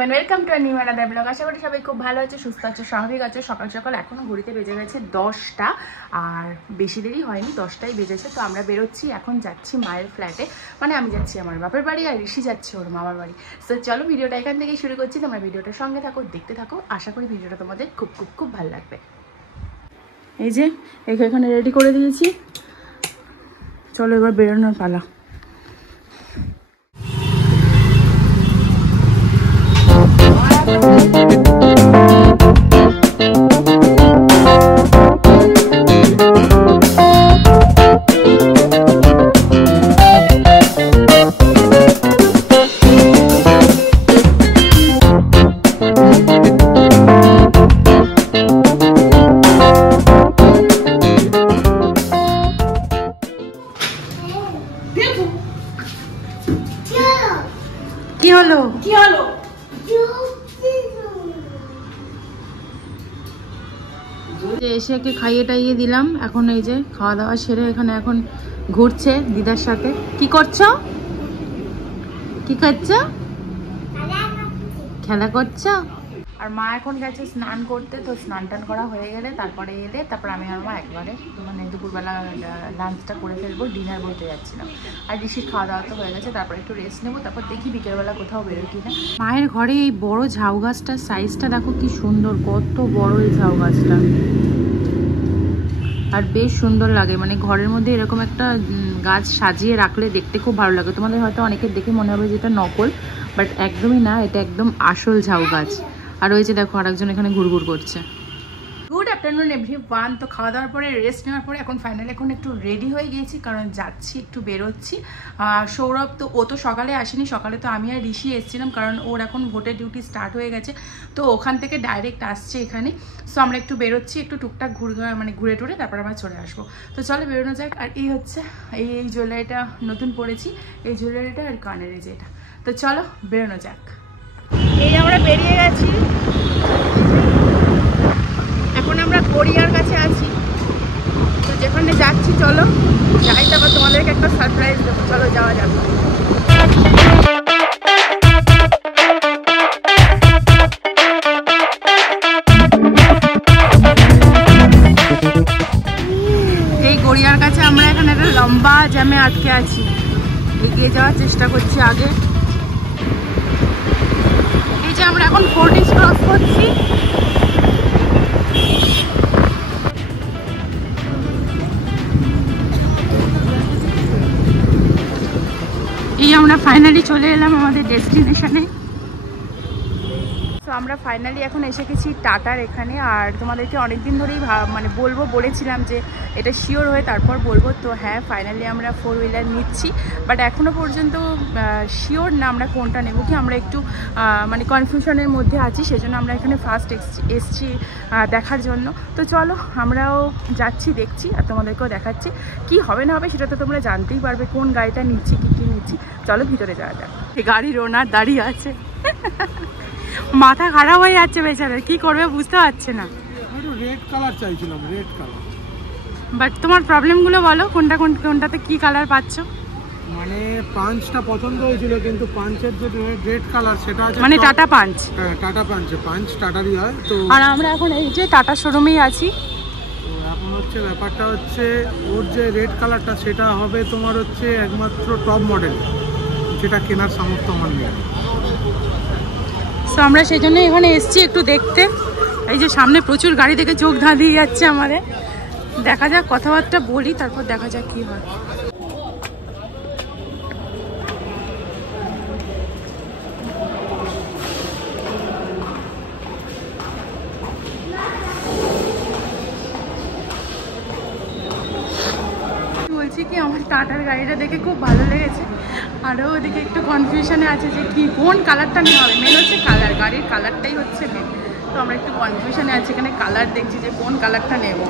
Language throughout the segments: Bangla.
Everyone, welcome to a new another blog. আশা করি সবাই খুব ভালো আছে, সুস্থ আছে, স্বাভাবিক আছে। সকাল সকাল এখনও ঘড়িতে বেজে গেছে 10টা, আর বেশি দেরি হয়নি, 10টাই বেজেছে। তো আমরা বেরোচ্ছি, এখন যাচ্ছি মায়ের ফ্ল্যাটে, মানে আমি যাচ্ছি আমার বাপের বাড়ি আর ঋষি যাচ্ছে ওর মামার বাড়ি। তো চলো ভিডিওটা এখান থেকেই শুরু করছি, তোমরা ভিডিওটার সঙ্গে থাকো, দেখতে থাকো। আশা করি ভিডিওটা তোমাদের খুব খুব খুব ভালো লাগবে। এই যে এখানে রেডি করে দিয়েছি, চলো এবার বেরোনোর পালা। এসে একে খাইয়ে টাইয়ে দিলাম, এখন এই যে খাওয়া দাওয়া সেরে এখানে এখন ঘুরছে দিদার সাথে। কি করছো? কি করছো? খেলা করছো? আর মা এখন গেছে স্নান করতে, তো স্নান টান করা হয়ে গেলে তারপরে এলে তারপর আমি আর মা একবারে মানে দুপুরবেলা লাঞ্চটা করে ফেলবো, ডিনার বলতে যাচ্ছিলাম। আর ঋষির খাওয়া দাওয়া তো হয়ে গেছে, তারপর একটু রেস্ট নেবো, তারপর দেখি বিকেলবেলা কোথাও বেরোই কিনা। মায়ের ঘরে এই বড় ঝাউ গাছটার সাইজটা দেখো কি সুন্দর, কত বড় এই ঝাউ গাছটা, আর বেশ সুন্দর লাগে। মানে ঘরের মধ্যে এরকম একটা গাছ সাজিয়ে রাখলে দেখতে খুব ভালো লাগে। তোমাদের হয়তো অনেকের দেখে মনে হবে যে এটা নকল, বাট একদমই না, এটা একদম আসল ঝাউ গাছ। আর ওই যে দেখো আরেকজন এখানে ঘুরঘুর করছে। Good afternoon everyone. তো খাওয়া দাওয়ার পরে রেস্ট নেওয়ার পরে এখন ফাইনালি এখন একটু রেডি হয়ে গিয়েছি, কারণ যাচ্ছি, একটু বেরোচ্ছি। সৌরভ তো ও তো সকালে আসেনি, সকালে তো আমি আর ঋষি এসেছিলাম, কারণ ওর এখন ভোটের ডিউটি স্টার্ট হয়ে গেছে, তো ওখান থেকে ডাইরেক্ট আসছে এখানে। সো আমরা একটু বেরোচ্ছি, একটু টুকটাক ঘুরে টুরে তারপর আমরা চলে আসবো। তো চলো বেরোনো যাক। আর এই হচ্ছে এই জুয়েলারিটা নতুন পরেছি, এই জুয়েলারিটা আর কানের এই যে এটা। তো চলো বেরোনো যাক। এই আমরা বেরিয়ে গেছি, এখন আমরা গড়িয়ার কাছে আছি। তো যেখানে যাচ্ছি চলো যাই, তারপর তোমাদেরকে একটা সারপ্রাইজ দেবো। চলো যাওয়া যাক। এই গড়িয়ার কাছে আমরা এখানে একটা লম্বা জ্যামে আটকে আছি, এগিয়ে যাওয়ার চেষ্টা করছি আগে। এই যে আমরা এখন ফোর্টিস ক্রস করছি। এই আমরা ফাইনালি চলে এলাম আমাদের ডেস্টিনেশনে। তো আমরা ফাইনালি এখন এসে গেছি টাটার এখানে। আর তোমাদেরকে অনেকদিন ধরেই মানে বলেছিলাম যে এটা শিওর হয়ে তারপর বলবো। তো হ্যাঁ, ফাইনালি আমরা 4 হুইলার নিচ্ছি, বাট এখনও পর্যন্ত শিওর না আমরা কোনটা নেব, কি আমরা একটু মানে কনফিউশনের মধ্যে আছি, সেজন্য আমরা এখানে ফার্স্ট এসছি দেখার জন্য। তো চলো আমরাও যাচ্ছি, দেখছি, আর তোমাদেরকেও দেখাচ্ছি। কি হবে না হবে সেটা তো তোমরা জানতেই পারবে, কোন গাড়িটা নিচ্ছি, কী নিচ্ছি। চলো ভিতরে যাওয়া যাক। গাড়ির ওনার দাঁড়িয়ে আছে, মাথা খারাপ হয়ে যাচ্ছে বেচারার, কি করবে বুঝতে পারছে না। রেড কালার চাইছিলাম, রেড কালার। বাট তোমার প্রবলেমগুলো বলো, কোনটাতে কি কালার পাচ্ছ? মানে পাঞ্চটা পছন্দ হয়েছিল, কিন্তু পাঞ্চের যে রেড কালার সেটা আছে, মানে টাটা পাঞ্চ। হ্যাঁ টাটা পাঞ্চ টাটারই হয়। তো আর আমরা এখন এই যে টাটা শোরুমেই আছি। তো এখন হচ্ছে ব্যাপারটা হচ্ছে ওর যে রেড কালারটা সেটা হবে তোমার হচ্ছে একমাত্র টপ মডেল, যেটা কেনার সামর্থ্য আমার নেই। তো আমরা সেই জন্য এখানে এসছি একটু দেখতে। এই যে সামনে প্রচুর গাড়ি দেখে চোখ ধাঁধিয়ে যাচ্ছে আমাদের। দেখা যাক, কথাবার্তা বলি, তারপর দেখা যাক কি হয়। বলছি কি, আমার টাটার গাড়িটা দেখে খুব ভালো লেগেছে, আরও ওদিকে একটু কনফিউশনে আছে যে কি কোন কালারটা নেওয়া হবে। মেন হচ্ছে কালার, গাড়ির কালারটাই হচ্ছে মেন। তো আমরা একটু কনফিউশনে আছি, এখানে কালার দেখছি যে কোন কালারটা নেব।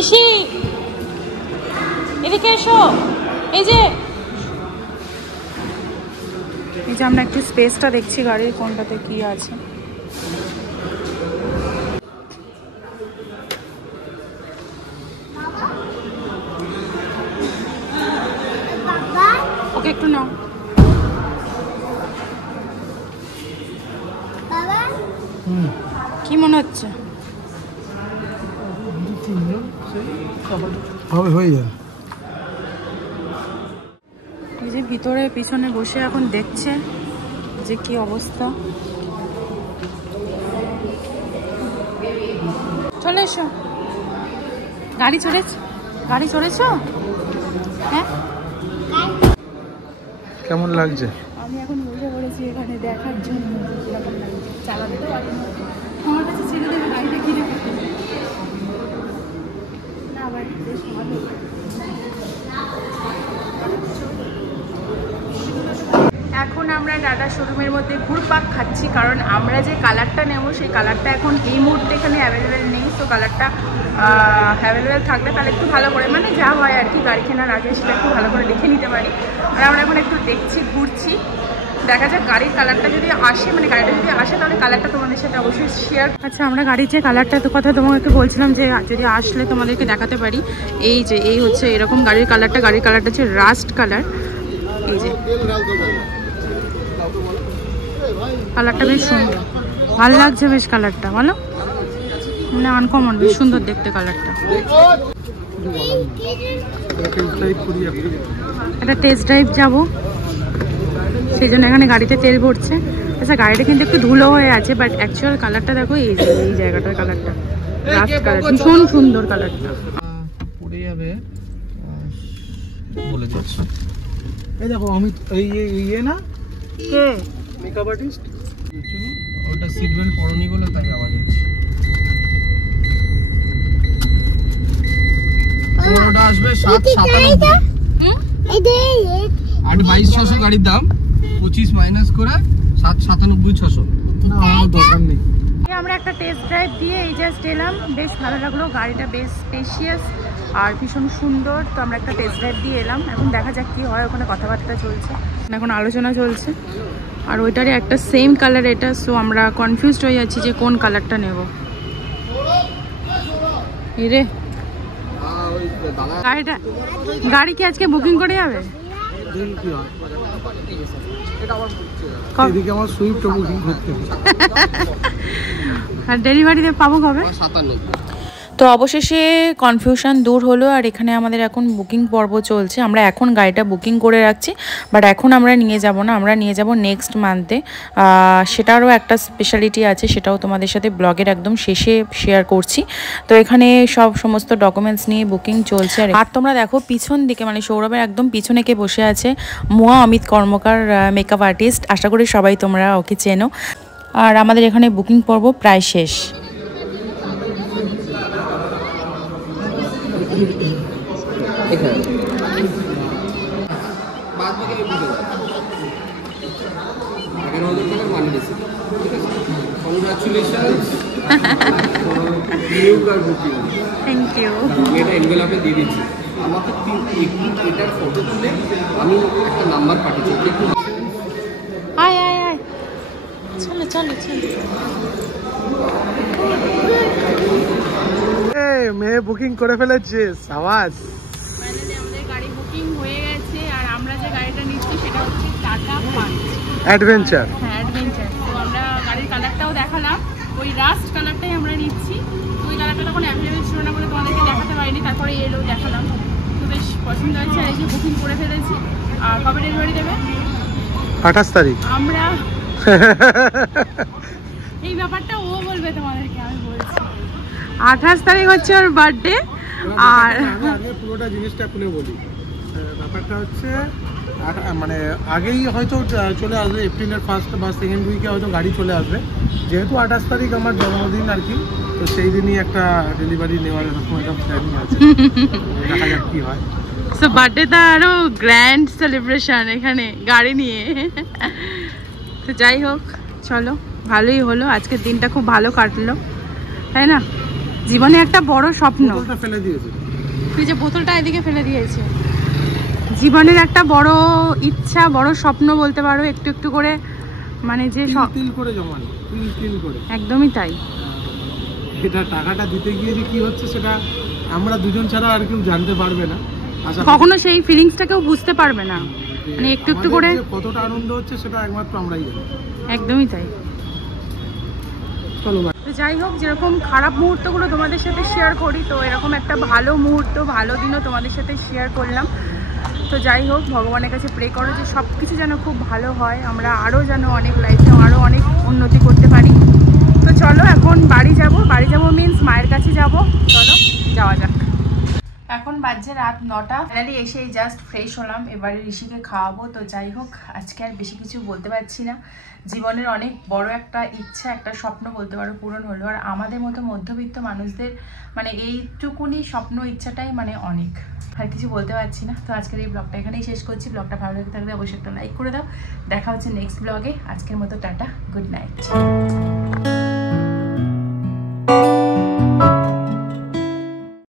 ঋষি এদিকে এসো। এই যে আমরা একটু স্পেসটা দেখছি গাড়ির, কোনটাতে কি আছে। একটু নাও। কি মনে হচ্ছে? হয়ে যায়। এই যে ভিতরে পিছনে বসে এখন দেখছে যে কি অবস্থা। চলে এসো। গাড়ি চড়েছো? হ্যাঁ, কেমন লাগছে? আমি এখন বসে পড়েছি এখানে দেখার জন্য কিরকম লাগছে। চালাতে তো পারি না, আমার কাছে ছেড়ে দেবে গাড়িটা কিনে না। বাড়ি বেশ ভালো। এখন আমরা টাটা শোরুমের মধ্যে ঘুরপাক খাচ্ছি, কারণ আমরা যে কালারটা নেব সেই কালারটা এখন এই মুহূর্তে এখানে অ্যাভেলেবেল নেই। তো কালারটা অ্যাভেলেবেল থাকলে তাহলে একটু ভালো করে, মানে যা হয় আর কি, গাড়ি কেনার আগে সেটা একটু ভালো করে দেখে নিতে পারি। আর আমরা এখন একটু দেখছি, ঘুরছি, দেখা যাক গাড়ির কালারটা যদি আসে, মানে গাড়িটা যদি আসে তাহলে কালারটা তোমাদের সাথে অবশ্যই শেয়ার। আচ্ছা, আমরা গাড়ির যে কালারটা তো কথা তোমাকে বলছিলাম যে যদি আসলে তোমাদেরকে দেখাতে পারি। এই হচ্ছে এরকম গাড়ির কালারটা হচ্ছে রাস্ট কালার। এই যে কালারটা বেশ সুন্দর, ভালো লাগছে বেশ কালারটা, বলো মানে আনকমন, বেশ সুন্দর দেখতে কালারটা। একটা টেস্ট ড্রাইভ যাবো, সেই জন্য এখানে গাড়িতে তেল ভরছে। আচ্ছা, গাড়িটা কিন্তু একটু ধুলো হয়ে আছে, বাট অ্যাকচুয়াল কালারটা দেখো, এই জায়গাটার কালারটা রাস্ট কালার, ভীষণ সুন্দর কালারটা। পড়ে যাবে বলে দিচ্ছি। এই দেখো অমিত, এই না কে মেকআপ আর্টিস্ট, ওটা সিট বেল্ট পরনি বলে তাই আওয়াজ হচ্ছে। ওটা আসবে 797। আর 22,600 গাড়ির দাম, 25 মাইনাস করে 797,600। না, আমার দরকার নেই। আমরা একটা টেস্ট ড্রাইভ দিয়ে এই জাস্ট এলাম, বেশ ভালো লাগলো। গাড়িটা বেশ স্পেশিয়াস আর ভীষণ সুন্দর। তো আমরা একটা টেস্ট ড্রাইভ দিয়ে এলাম, এখন দেখা যাক কি হয়। ওখানে কথাবার্তা চলছে, এখন আলোচনা চলছে। আর ওইটারই একটা সেম কালার এটা, সো আমরা কনফিউজড হয়ে যাচ্ছি যে কোন কালারটা নেব। রে গাড়ি কি আজকে বুকিং করে যাবে? আর ডেলিভারিতে পাবো কবে? 57। তো অবশেষে কনফিউশন দূর হলো, আর এখানে আমাদের এখন বুকিং পর্ব চলছে। আমরা এখন গাড়িটা বুকিং করে রাখছি, বাট এখন আমরা নিয়ে যাব না, আমরা নিয়ে যাব নেক্সট মান্থে। সেটারও একটা স্পেশালিটি আছে, সেটাও তোমাদের সাথে ব্লগের একদম শেষে শেয়ার করছি। তো এখানে সমস্ত ডকুমেন্টস নিয়ে বুকিং চলছে। আর তোমরা দেখো পিছন দিকে, মানে সৌরভের একদম পিছনে কে বসে আছে, মুয়া অমিত কর্মকার, মেকআপ আর্টিস্ট। আশা করি সবাই তোমরা ওকে চেনো। আর আমাদের এখানে বুকিং পর্ব প্রায় শেষ। Thank you. এটা এনভেলপে দিয়ে দিচ্ছি। আমাকে এটার ফটো তুলে আমি একটা নাম্বার পাঠিয়েছি। আয় আয় আয়, চলো চলো চলো। মেয়ে বুকিং করে ফেলেছে, সাবাস। ফাইনালি আমাদের গাড়ি বুকিং হয়ে গেছে, আর আমরা যে গাড়িটা নিচ্ছি সেটা হচ্ছে টাটা পাঞ্চ অ্যাডভেঞ্চার। হ্যাঁ, অ্যাডভেঞ্চার। তো আমরা গাড়ির কালারটাও দেখালাম, ওই রাস্ট কালারটাই আমরা নিচ্ছি। ওই কালারটা তখন অ্যাভেলেবেল ছিল না বলে তোমাদেরকে দেখাতে পারিনি, তারপরে এলো দেখালাম। তো বেশ পছন্দ হয়েছে, আর এই যে বুকিং করে ফেলেছি। আর কবে ডেলিভারি দেবে? 28 তারিখ। আমরা এই ব্যাপারটা ও বলবে তোমাদেরকে, আমি বলছি 28 তারিখ হচ্ছে ওর বার্থডে। আর আগে পুরোটা জিনিসটা খুলে বলি। ব্যাপারটা হচ্ছে মানে আগেই হয়তো চলে আসবে, এপ্রিলের ফার্স্ট বা সেকেন্ড উইকে হয়তো গাড়ি চলে আসবে। যেহেতু 28 তারিখ আমার জন্মদিন আর কি, তো সেই দিনই একটা ডেলিভারি নেওয়ার এরকম একটা প্ল্যানিং আছে। দেখা যাক কি হয়। সো বার্থডেটা আরো গ্র্যান্ড সেলিব্রেশন এখানে গাড়ি নিয়ে। তো যাই হোক, চলো, ভালোই হলো, আজকের দিনটা খুব ভালো কাটলো, তাই না? জীবনে একটা বড় স্বপ্ন। বোতলটা ফেলে দিয়েছে, তুই যে বোতলটা এদিকে ফেলে দিয়েছে। জীবনের একটা বড় ইচ্ছা, বড় স্বপ্ন বলতে পারো, একটু একটু করে, মানে যে তিল করে জমানো, তিল করে। একদমই তাই। এটা টাকাটা দিতে গিয়ে যে কি হচ্ছে সেটা আমরা দুজন ছাড়া আর কেউ জানতে পারবে না। কখনো সেই ফিলিংসটা কেউ বুঝতে পারবে না। মানে একটু একটু করে কতটা আনন্দ হচ্ছে সেটা একমাত্র আমরাই জানি। একদমই তাই। চলো তো যাই হোক, যেরকম খারাপ মুহূর্তগুলো তোমাদের সাথে শেয়ার করি, তো এরকম একটা ভালো মুহূর্ত, ভালো দিনও তোমাদের সাথে শেয়ার করলাম। তো যাই হোক, ভগবানের কাছে প্রে করো যে সব কিছু যেন খুব ভালো হয়, আমরা আরও যেন অনেক লাইফে আরও অনেক উন্নতি করতে পারি। তো চলো এখন বাড়ি যাব মিন্স মায়ের কাছে যাব। চলো যাওয়া যাক। এখন বাজছে রাত 9টা। ফাইনালি এসে জাস্ট ফ্রেশ হলাম, এবারে ঋষিকে খাওয়াবো। তো যাই হোক, আজকে আর বেশি কিছু বলতে পারছি না। জীবনের অনেক বড় একটা ইচ্ছা, একটা স্বপ্ন বলতে পারো পূরণ হলো। আর আমাদের মতো মধ্যবিত্ত মানুষদের মানে এইটুকুনি স্বপ্ন ইচ্ছাটাই মানে অনেক, আর কিছু বলতে পারছি না। তো আজকের এই ব্লগটা এখানেই শেষ করছি। ব্লগটা ভালো লেগে থাকলে অবশ্যই একটা লাইক করে দাও। দেখা হচ্ছে নেক্সট ব্লগে। আজকের মতো টাটা, গুড নাইট।